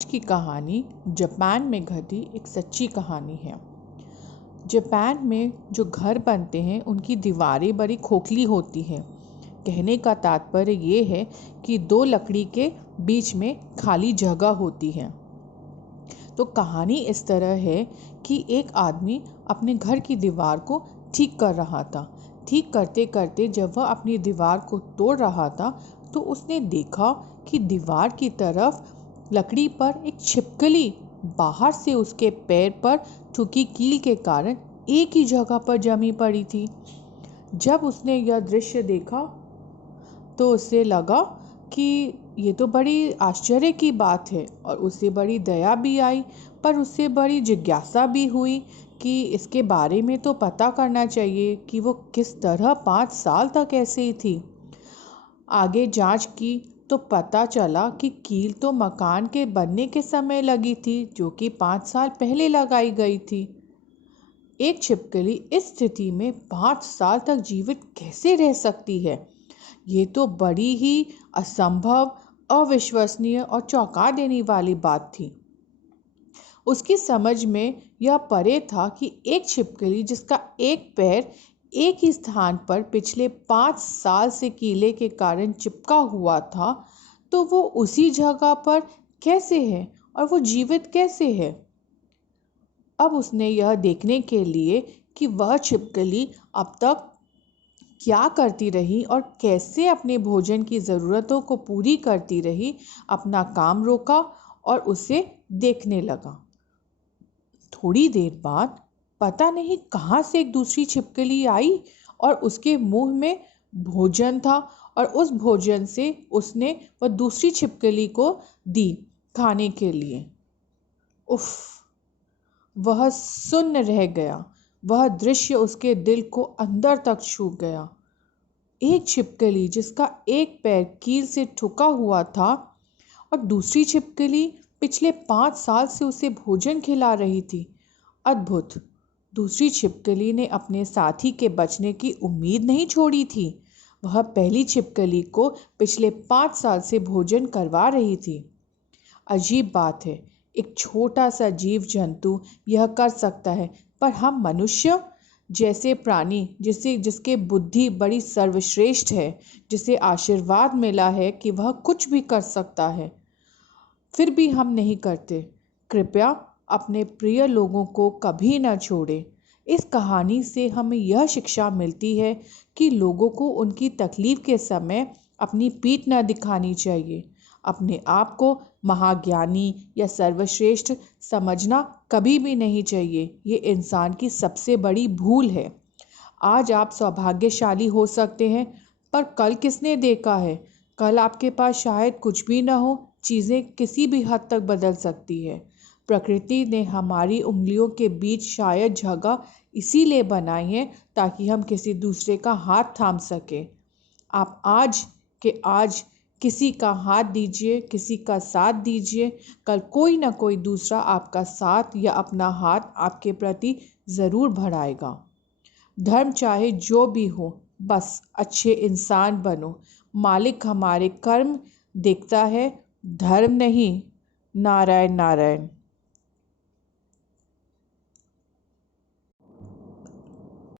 की कहानी जापान में घटी एक सच्ची कहानी है। जापान में जो घर बनते हैं उनकी दीवारें बड़ी खोखली होती हैं। कहने का तात्पर्य ये है कि दो लकड़ी के बीच में खाली जगह होती है। तो कहानी इस तरह है कि एक आदमी अपने घर की दीवार को ठीक कर रहा था। ठीक करते करते जब वह अपनी दीवार को तोड़ रहा था तो उसने देखा कि दीवार की तरफ लकड़ी पर एक छिपकली बाहर से उसके पैर पर ठुकी कील के कारण एक ही जगह पर जमी पड़ी थी। जब उसने यह दृश्य देखा तो उसे लगा कि ये तो बड़ी आश्चर्य की बात है और उसे बड़ी दया भी आई, पर उससे बड़ी जिज्ञासा भी हुई कि इसके बारे में तो पता करना चाहिए कि वो किस तरह 5 साल तक ऐसे ही थी। आगे जांच की तो पता चला कि कील तो मकान के बनने के समय लगी थी, जो कि 5 साल पहले लगाई गई थी। एक छिपकली इस स्थिति में 5 साल तक जीवित कैसे रह सकती है? ये तो बड़ी ही असंभव, अविश्वसनीय और चौंका देने वाली बात थी। उसकी समझ में यह परे था कि एक छिपकली जिसका एक पैर एक ही स्थान पर पिछले 5 साल से कीले के कारण चिपका हुआ था, तो वो उसी जगह पर कैसे है और वो जीवित कैसे है? अब उसने यह देखने के लिए कि वह छिपकली अब तक क्या करती रही और कैसे अपने भोजन की ज़रूरतों को पूरी करती रही, अपना काम रोका और उसे देखने लगा। थोड़ी देर बाद पता नहीं कहाँ से एक दूसरी छिपकली आई और उसके मुंह में भोजन था और उस भोजन से उसने वह दूसरी छिपकली को दी खाने के लिए। उफ! वह सुन्न रह गया। वह दृश्य उसके दिल को अंदर तक छू गया। एक छिपकली जिसका एक पैर कील से ठुका हुआ था और दूसरी छिपकली पिछले 5 साल से उसे भोजन खिला रही थी। अद्भुत! दूसरी छिपकली ने अपने साथी के बचने की उम्मीद नहीं छोड़ी थी। वह पहली छिपकली को पिछले 5 साल से भोजन करवा रही थी। अजीब बात है, एक छोटा सा जीव जंतु यह कर सकता है, पर हम मनुष्य जैसे प्राणी जिसके बुद्धि बड़ी सर्वश्रेष्ठ है, जिसे आशीर्वाद मिला है कि वह कुछ भी कर सकता है, फिर भी हम नहीं करते। कृपया अपने प्रिय लोगों को कभी न छोड़ें। इस कहानी से हमें यह शिक्षा मिलती है कि लोगों को उनकी तकलीफ के समय अपनी पीठ न दिखानी चाहिए। अपने आप को महाज्ञानी या सर्वश्रेष्ठ समझना कभी भी नहीं चाहिए। ये इंसान की सबसे बड़ी भूल है। आज आप सौभाग्यशाली हो सकते हैं, पर कल किसने देखा है? कल आपके पास शायद कुछ भी न हो। चीज़ें किसी भी हद तक बदल सकती है। प्रकृति ने हमारी उंगलियों के बीच शायद जगह इसीलिए बनाई है ताकि हम किसी दूसरे का हाथ थाम सकें। आप आज के आज किसी का हाथ दीजिए, किसी का साथ दीजिए। कल कोई ना कोई दूसरा आपका साथ या अपना हाथ आपके प्रति ज़रूर बढ़ाएगा। धर्म चाहे जो भी हो, बस अच्छे इंसान बनो। मालिक हमारे कर्म देखता है, धर्म नहीं। नारायण नारायण।